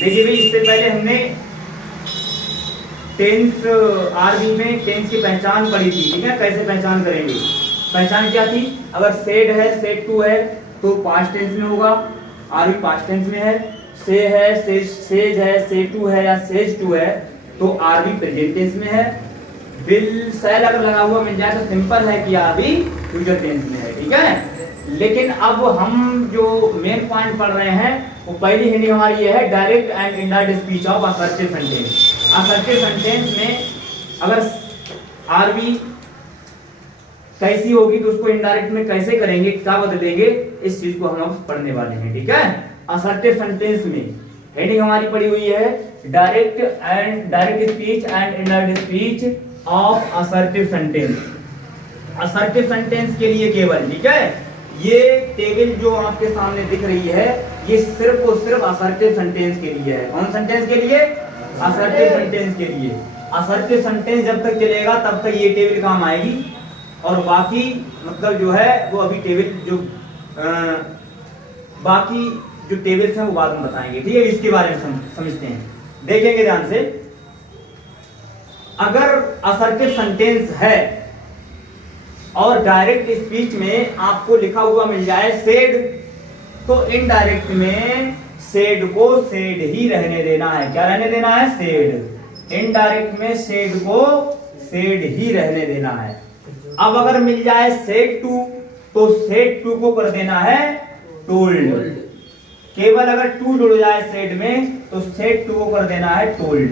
देखिए भाई, इससे पहले हमने टेंस आरबी में टेंस की पहचान पढ़ी थी, ठीक है। कैसे पहचान करेंगे, पहचान क्या थी, अगर सेड है, सेड टू है तो पास्ट टेंस में होगा, आरबी पास्ट टेंस में है। से है, सेज है, से टू है या सेज टू है तो आरबी प्रेजेंट टेंस में है। विल सेल अगर लगा हुआ मिल जाए तो सिंपल है कि आरबी फ्यूचर टेंस में है, ठीक है। लेकिन अब हम जो मेन पॉइंट पढ़ रहे हैं वो पहली हेडिंग हमारी ये है, direct and indirect speech of assertive sentence. Assertive sentence में अगर आरबी कैसी होगी तो उसको इनडायरेक्ट में कैसे करेंगे, क्या बदलेंगे, इस चीज को हम अब पढ़ने वाले हैं, ठीक है। असर्टिव सेंटेंस में हेडिंग हमारी पड़ी हुई है, direct speech and indirect speech of assertive sentence. Assertive sentence के लिए केवल, ठीक है, ये टेबल जो आपके सामने दिख रही है ये सिर्फ और सिर्फ असर्टिव सेंटेंस के लिए है। कौन सेंटेंस के लिए, असर्टिव सेंटेंस के लिए। असर्टिव सेंटेंस जब तक चलेगा तब तक ये टेबल काम आएगी, और बाकी मतलब जो है वो अभी टेबल जो बाकी जो टेबल्स हैं वो बाद में बताएंगे, ठीक है। इसके बारे में समझते हैं, देखेंगे ध्यान से। अगर असर्टिव सेंटेंस है और डायरेक्ट स्पीच में आपको लिखा हुआ मिल जाए सेड, तो इनडायरेक्ट में सेड को सेड ही रहने देना है। क्या रहने देना है, सेड। इनडायरेक्ट में सेड को सेड ही रहने देना है। अब अगर मिल जाए सेड टू तो सेड टू को कर देना है टोल्ड। केवल अगर टू जुड़ जाए सेड में तो सेड टू को कर देना है टोल्ड।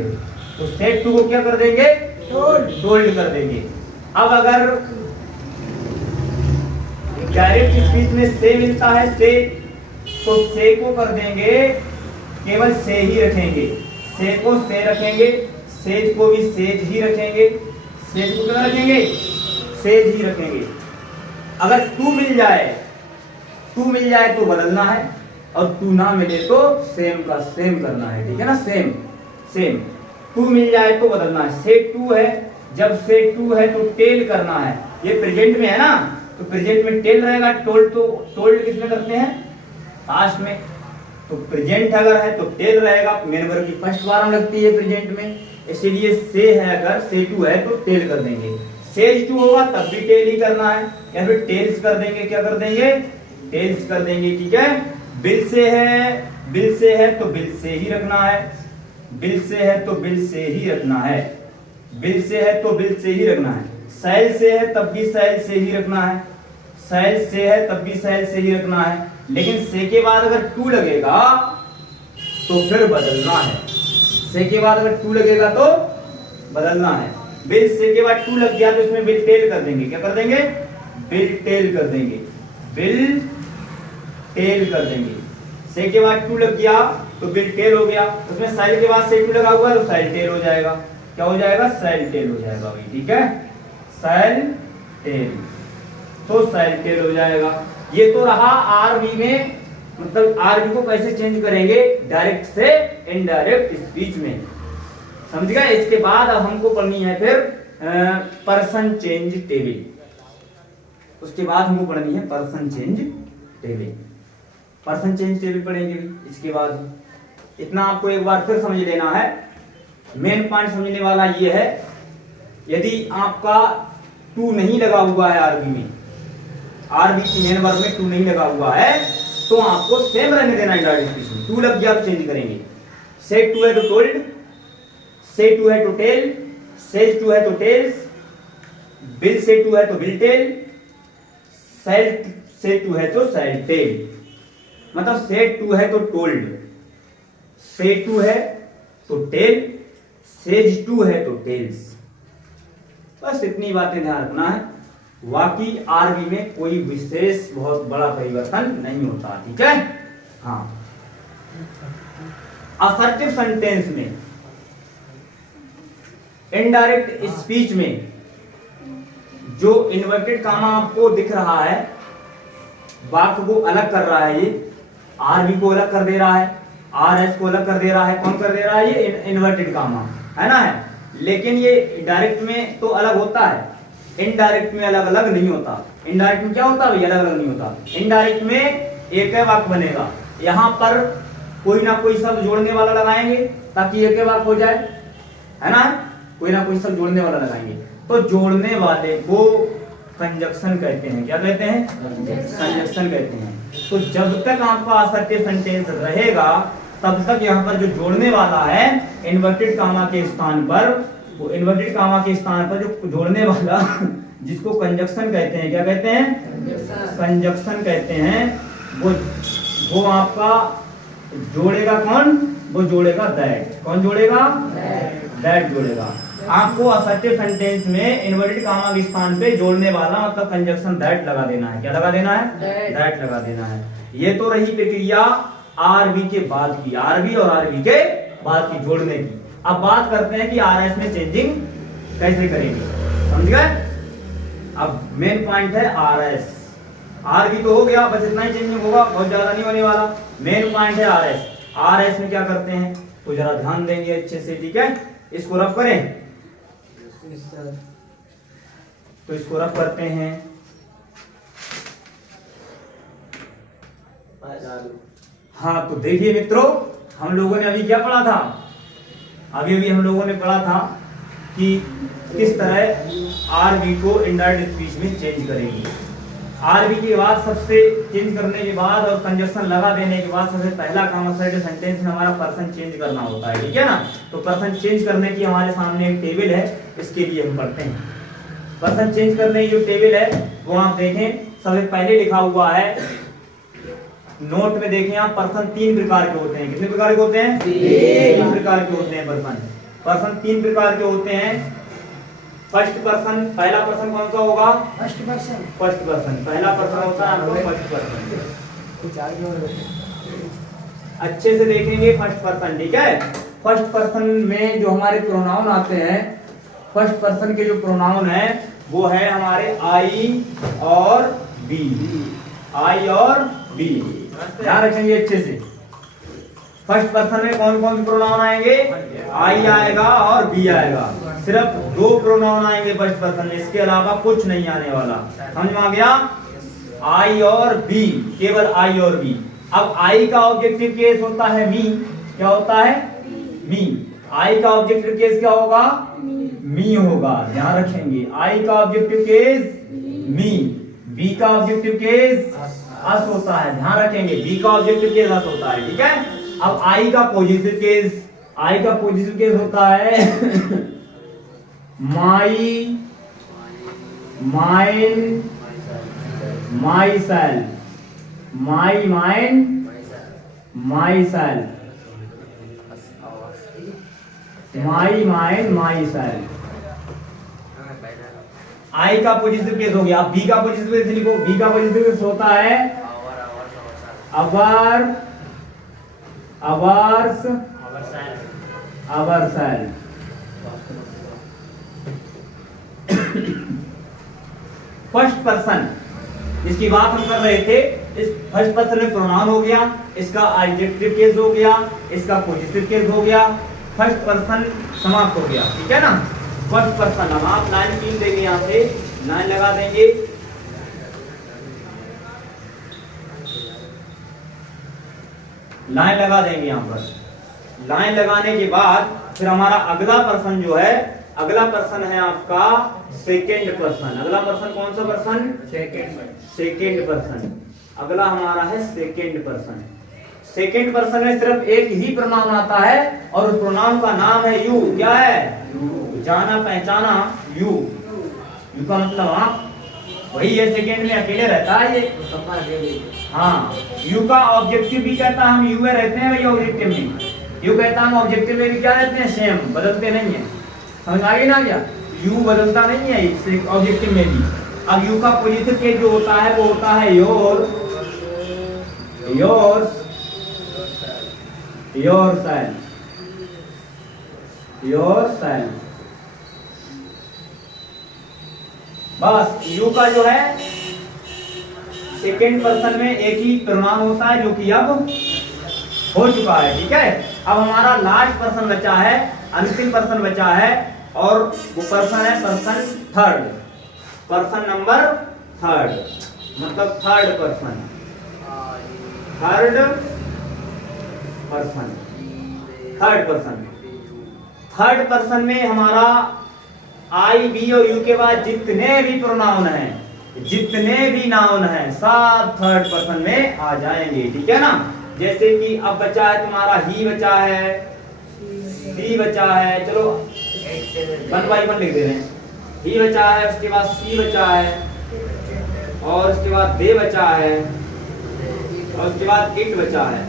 तो सेड टू को क्या कर देंगे, टोल्ड कर देंगे। अब अगर डायरेक्ट स्पीच में से मिलता है से, तो से को कर देंगे केवल से ही रखेंगे, से को से रखेंगे, सेज को भी सेज ही रखेंगे, सेज को क्या रखेंगे, सेज ही रखेंगे। अगर टू मिल जाए तो बदलना है, और टू ना मिले तो सेम का सेम करना है, ठीक है ना, सेम सेम। टू मिल जाए तो बदलना है, से टू है, जब से टू है तो टेल करना है। ये प्रेजेंट में है ना, तो प्रेजेंट में टेल रहेगा, टोल्ड तो टोल्ड किसमें करते हैं, पास्ट में। तो प्रेजेंट अगर है तो टेल रहेगा, मेन वर्ब की फर्स्ट फॉर्म लगती है प्रेजेंट में, इसीलिए से है, अगर से टू है तो टेल कर देंगे। सेज टू होगा तब भी टेल ही करना है, या फिर टेल्स कर देंगे, क्या कर देंगे, टेल्स कर देंगे, ठीक है। बिल से है तो बिल से ही रखना है, बिल से है तो बिल से ही रखना है, बिल से है तो बिल से ही रखना है। सैल से है तब भी सैल से ही रखना है, सैल से है तब भी सैल से ही रखना है। लेकिन से के बाद अगर टू लगेगा तो फिर बदलना है, से के बाद अगर टू लगेगा तो बदलना है। बिल से के बाद टू लग गया तो इसमें बिल टेल कर देंगे, क्या कर देंगे, बिल टेल कर देंगे, बिल टेल कर देंगे। से के बाद टू लग गया तो बिल टेल हो गया, उसमें साइल के बाद से टू लगा हुआ है तो साइल टेल हो जाएगा। क्या हो जाएगा, साइल टेल हो जाएगा भाई, ठीक है, साइल टेल, तो साइल टेल हो जाएगा। ये तो रहा आरबी में, मतलब आरबी को कैसे चेंज करेंगे, डायरेक्ट से इनडायरेक्ट स्पीच में, समझ गए। इसके बाद अब हमको पढ़नी है फिर पर्सन चेंज टेबल, उसके बाद हमको पढ़नी है person change table. Person change table पढ़ेंगे इसके बाद। इतना आपको एक बार फिर समझ लेना है, मेन पॉइंट समझने वाला ये है, यदि आपका टू नहीं लगा हुआ है आरबी में, आरबी की मेन वर्ब में टू नहीं लगा हुआ है तो आपको सेम रहने देना है डायरेक्ट स्पीच में। टू लग गया तो चेंज करेंगे, से टू है तो टोल्ड, से टू है तो टेल, सेज टू है तो टेल्स, बिल से टू है तो बिल टेल, सेल से टू है तो सेल टेल। मतलब से टू है तो टोल्ड, से टू है तो टेल, सेज टू है तो टेल्स। बस इतनी बातें ध्यान रखना है, बाकी आरबी में कोई विशेष बहुत बड़ा परिवर्तन नहीं होता, ठीक है। हाँ, असर्टिव सेंटेंस में, इनडायरेक्ट स्पीच में जो इन्वर्टेड कामा आपको दिख रहा है, वाक्य को अलग कर रहा है, ये आरबी को अलग कर दे रहा है, आर एस को अलग कर दे रहा है। कौन कर दे रहा है, ये इन्वर्टेड कामा है ना, है। लेकिन ये डायरेक्ट में तो अलग होता है, इनडायरेक्ट में अलग अलग नहीं होता। इनडायरेक्ट में क्या होता है, अलग अलग नहीं होता। इनडायरेक्ट में एक वाक्य बनेगा, यहाँ पर कोई ना कोई शब्द जोड़ने वाला लगाएंगे ताकि एक वाक्य हो जाए, है ना, कोई ना कोई शब्द जोड़ने वाला लगाएंगे। तो जोड़ने वाले को कंजक्शन कहते हैं। क्या कहते हैं? कंजक्शन कहते हैं। तो जब तक आपका असर्टिव सेंटेंस रहेगा तब तक यहाँ पर जो जोड़ने वाला है इन्वर्टेड कामा के स्थान पर, वो इन्वर्टेड कामा के स्थान पर जो जोड़ने वाला जिसको कंजक्शन कहते हैं, क्या कहते हैं? कंजक्शन कहते हैं। वो आपका जोड़ेगा कौन? वो जोड़ेगा दैट। कौन जोड़ेगा? दैट जोड़ेगा। आपको असर्टिव सेंटेंस में इन्वर्टेड कामा के स्थान पे जोड़ने वाला मतलब कंजक्शन दैट लगा देना है। क्या लगा देना है? दैट लगा देना है। ये तो रही प्रक्रिया आरबी के बाद की, आरबी और आरबी के बाद की जोड़ने की। अब बात करते हैं कि आरएस में चेंजिंग कैसे करेंगे, समझ गए? अब मेन पॉइंट है आरएस। आरबी तो हो गया, बस इतना ही चेंजिंग होगा, बहुत ज्यादा नहीं होने वाला। मेन पॉइंट है आरएस। आरएस में क्या करते हैं तो जरा ध्यान देंगे अच्छे से, ठीक है? इसको रफ करें, तो इसको रफ करते हैं। हाँ, तो देखिए मित्रों, हम लोगों ने अभी क्या पढ़ा था? अभी हम लोगों ने पढ़ा था कि किस तरह आरबी को इनडायरेक्ट स्पीच में चेंज करेंगे। आरबी के बाद सबसे चेंज करने के बाद और कंजक्शन लगा देने के बाद सबसे पहला काम असर्टिव सेंटेंस में हमारा पर्सन चेंज करना होता है, ठीक है ना? तो पर्सन चेंज करने की हमारे सामने एक टेबल है, इसके लिए हम पढ़ते हैं। पर्सन चेंज करने की जो टेबल है वो आप देखें, सबसे पहले लिखा हुआ है नोट में, देखें आप, पर्सन 3 प्रकार के होते हैं। कितने प्रकार के होते हैं? 3 प्रकार के होते हैं पर्सन। पर्सन 3 प्रकार के होते हैं। फर्स्ट पर्सन, पहला पर्सन कौन सा होगा? First person. फर्स्ट पर्सन पहला पर्सन होता है आपको फर्स्ट पर्सन। अच्छे से देखेंगे फर्स्ट पर्सन, ठीक है? फर्स्ट पर्सन में जो हमारे प्रोनाउन आते हैं, फर्स्ट पर्सन के जो प्रोनाउन है वो है हमारे आई और बी। आई और बी ध्यान रखेंगे अच्छे से। फर्स्ट पर्सन में कौन कौन से प्रोनाउन आएंगे? आई आएगा और बी आएगा। सिर्फ 2 प्रोनाउन आएंगे फर्स्ट पर्सन में, इसके अलावा कुछ नहीं आने वाला। समझ में आ गया? आई और बी, केवल आई और बी। अब आई का ऑब्जेक्टिव केस होता है मी। क्या होता है? मी। आई का ऑब्जेक्टिव केस क्या होगा? मी होगा, ध्यान रखेंगे। आई का ऑब्जेक्टिव केस मी, बी का ऑब्जेक्टिव केस अस होता है, ध्यान रखेंगे। बी का ऑब्जेक्टिव केस अस होता है, ठीक है? अब आई का पॉजिटिव केस, आई का पॉजिटिव केस होता है my, mine, myself. My mind, myself. My mind, myself. I का पॉजिटिव केस हो गया। अब बी का पॉजिटिव केस लिखो। बी का पॉजिटिव केस होता है our, ours, ourself. First person इसकी बात हम कर रहे थे। इस फर्स्ट पर्सन में प्रोनाउन हो गया, इसका एडजेक्टिव केस हो गया, इसका पॉजिटिव केस हो गया, फर्स्ट पर्सन समाप्त हो गया, ठीक है ना? First person. अब आप लाइन 3 देंगे, यहाँ से लाइन लगा देंगे। लाइन लगा देंगे यहाँ पर। लाइन लगाने के बाद फिर हमारा अगला पर्सन जो है, अगला पर्सन है आपका सेकेंड पर्सन। अगला पर्सन कौन सा पर्सन? Second person. अगला हमारा है सेकेंड पर्सन। सेकेंड पर्सन में सिर्फ एक ही प्रोनाउन आता है और उस प्रोनाउन का नाम है यू। क्या है? जाना पहचाना यू। यू का मतलब आप, वही है सेकेंड में अकेले रहता है ये। हाँ, यू का ऑब्जेक्टिव भी कहता है, हम यू में रहते हैं भाई ऑब्जेक्टिव में। यू कहता हम ऑब्जेक्टिव में भी क्या रहते हैं? सेम, बदलते नहीं है। समझ आ गई ना? क्या यू बदलता नहीं है ऑब्जेक्टिव में भी। अब यू का पॉजिटिव केस जो होता है वो होता है योर, योर्स, योरसेल्फ, योरसेल्फ। बस यू का जो है सेकेंड पर्सन में एक ही प्रोनाउन होता है जो कि अब हो चुका है, ठीक है? अब हमारा लास्ट पर्सन बचा है, अंतिम पर्सन बचा है, और वो पर्सन है person third. Person number third मतलब third person. Third person, third person. Third person में हमारा आई, बी और यू के बाद जितने भी प्रोनाउन हैं, जितने भी नाउन हैं, सब थर्ड पर्सन में आ जाएंगे, ठीक है ना। जैसे कि अब बचा है तुम्हारा ही बचा है, सी बचा है, चलो 1 by 1 लिख दे रहे हैं। ही बचा है, उसके बाद सी बचा है, और उसके बाद दे बचा है, और उसके बाद इट बचा है,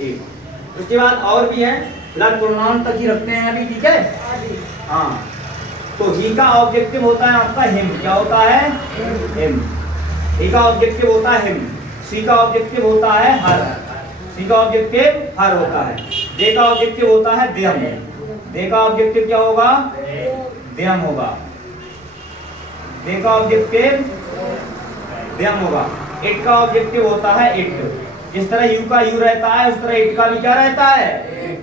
इट। उसके बाद और भी है, फिलहाल प्रोनाउन तक ही रखते हैं अभी, ठीक है। हाँ, तो ही का ऑब्जेक्टिव होता है आपका हिम। क्या होता है? हिम। ही का ऑब्जेक्टिव होता है हिम। सी का ऑब्जेक्टिव होता है हर। सी का ऑब्जेक्टिव हर होता है। दे का ऑब्जेक्टिव होता है देम। दे का ऑब्जेक्टिव क्या होगा? देम होगा। दे का ऑब्जेक्टिव देम होगा। इट का ऑब्जेक्टिव होता है इट। जिस तरह यू का यू रहता है, उस तरह इट का भी क्या रहता है?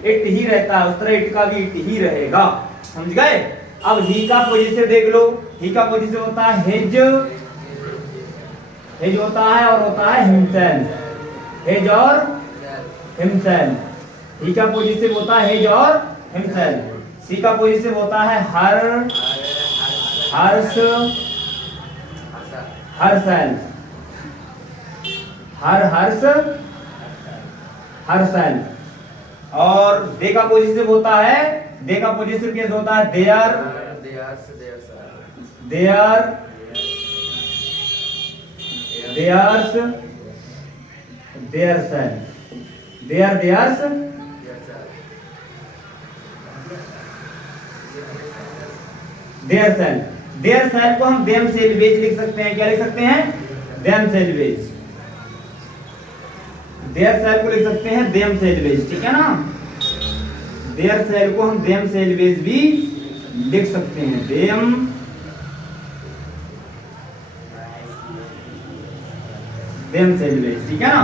इट ही रहता है। उस तरह इट का भी इट ही रहेगा। समझ गए? अब ही का पोजीशन देख लो। ही का पोजीशन होता है हिज, हिज होता है, और होता है हिमसेल्फ। हिज और हिमसेल्फ। ही का पोजीशन होता है हिज और हिमसेल्फ। सी का पोजीशन होता है हर, हर्ष, हरसेल्फ। हर, हर्ष, हरसेल्फ। और दे का पोजीशन होता है, दे का पोजीशन कैसे होता है? Their, their, theirs, their self. Their, theirs, their self. Their self को हम देम सेल्वेज लिख सकते हैं। क्या लिख सकते हैं? Them salvage. देयर सेल्फ को लिख सकते हैं देम सेल्वेज, ठीक है ना। देयर सेल्फ को हम देम सेल्वेज भी लिख सकते हैं। देम, देम सेल्वेज, ठीक है ना।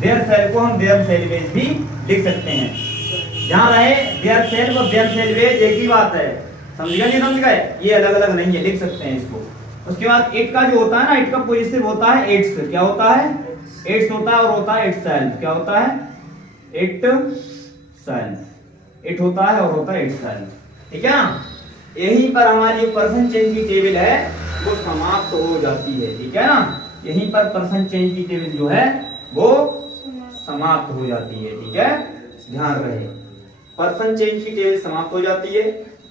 देयर सेल्फ को हम देम सेल्वेज भी लिख सकते हैं। जहां रहे देयर सेल्फ और देम सेल्वेज एक ही बात है। समझ गए? नहीं समझ गए? ये अलग अलग नहीं है, लिख सकते हैं इसको। उसके बाद इट का जो होता है ना, इट का पोजीशन होता है इट्स। क्या होता है? इट्स होता है, और होता है इट सेल्फ। क्या होता है? It self. इट होता है और होता है इट सेल्फ, ठीक है ना। यहीं पर हमारी जो पर्सन चेंज की टेबल है वो समाप्त हो जाती है, ठीक है ना। यहीं पर पर्सन चेंज की टेबल जो है वो समाप्त हो जाती है, ठीक है। ध्यान रहे, पर्सन चेंज की टेबल समाप्त हो जाती है।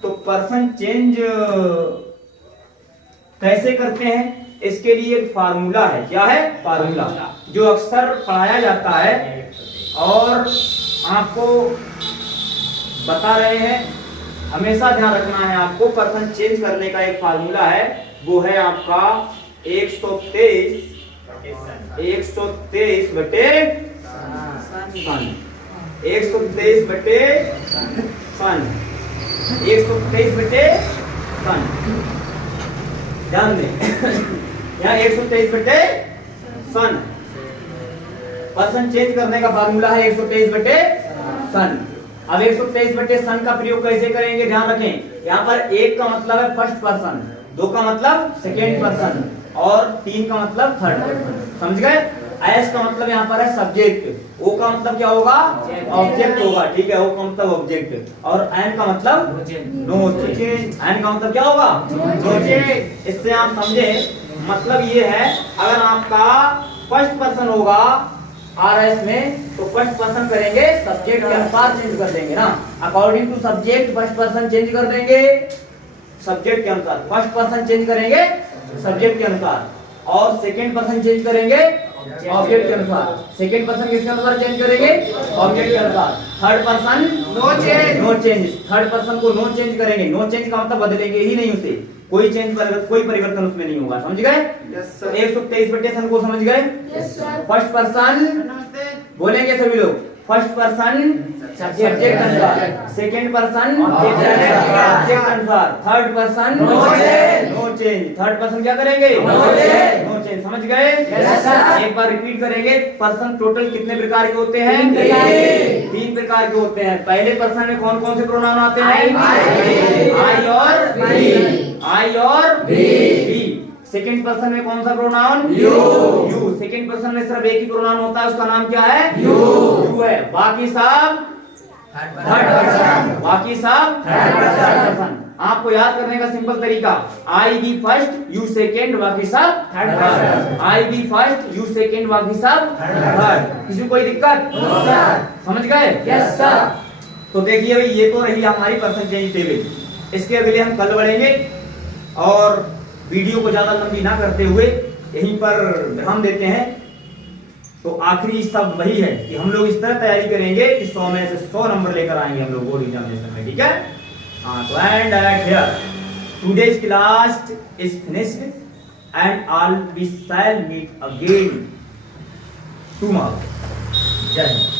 तो पर्सन चेंज कैसे करते हैं? इसके लिए एक फार्मूला है। क्या है? फार्मूला, जो अक्सर पढ़ाया जाता है और आपको बता रहे हैं। हमेशा ध्यान रखना है आपको। पर्सन चेंज करने का एक फार्मूला है, वो है आपका 123 बटे सन। 123 बटे सन। 123 बटे सन। ध्यान दें, यहाँ 123 बटे सन। पर्सन चेंज करने का फार्मूला है 123 बटे सन। अब 123 बटे सन का प्रयोग कैसे करेंगे? ध्यान रखें, यहाँ पर 1 का मतलब है फर्स्ट पर्सन, 2 का मतलब सेकेंड पर्सन, और 3 का मतलब थर्ड पर्सन। समझ गए? एस का मतलब यहाँ पर है सब्जेक्ट, ओ का मतलब क्या होगा? ऑब्जेक्ट होगा, ठीक है। ओ का मतलब ऑब्जेक्ट, और एन का मतलब नो चेंज। एन का मतलब क्या होगा? No change. इससे आप समझे, मतलब ये है, अगर आपका फर्स्ट पर्सन होगा आरएस में, तो फर्स्ट पर्सन करेंगे सब्जेक्ट के अनुसार चेंज कर देंगे ना। According to subject first person change कर देंगे सब्जेक्ट के अनुसार। फर्स्ट पर्सन चेंज करेंगे सब्जेक्ट के अनुसार, और सेकेंड पर्सन चेंज करेंगे ऑब्जेक्ट के अनुसार। सेकेंड पर्सन किसके अनुसार चेंज करेंगे? ऑब्जेक्ट के अनुसार। Third person no change. No change, third person को नो चेंज करेंगे। नो चेंज का मतलब बदलेंगे ही नहीं उसे, कोई चेंज कोई परिवर्तन उसमें नहीं होगा। समझ गए? तो 123 बटे सन को समझ गए? फर्स्ट पर्सन बोलेंगे सभी लोग। फर्स्ट पर्सन सब्जेक्ट अनुसार, सेकेंड पर्सन ऑब्जेक्ट अनुसार, third person no change. Third person क्या करेंगे? No change. समझ गए? एक बार रिपीट करेंगे। पर्सन टोटल कितने प्रकार के होते हैं? 3 प्रकार के होते हैं। पहले पर्सन में कौन कौन से प्रोनाउन आते हैं? आई और बी। सेकंड पर्सन में कौन सा pronoun? You. You. Second person में सिर्फ एक ही प्रोनाउन होता है, उसका नाम क्या है? यू। यू है। बाकी सब थर्ड पर्सन, बाकी सब थर्ड पर्सन। आपको याद करने का सिंपल तरीका, I we first you second बाकी सब third person. I we first you second बाकी सब थर्ड। किसी को कोई दिक्कत? No sir. समझ गए? Yes sir. तो देखिए भाई, ये तो रही हमारी पर्सन चेंज टेबल। इसके अगले हम कल बढ़ेंगे और वीडियो को ज्यादा लंबी ना करते हुए यहीं पर विराम देते हैं। तो आखिरी शब्द वही है कि हम लोग इस तरह तैयारी करेंगे कि 100 में से 100 नंबर लेकर आएंगे हम लोग बोर्ड एग्जामिनेशन में, ठीक है? हाँ, तो and at here today's class is finished and all we shall meet again tomorrow. जय हिंद।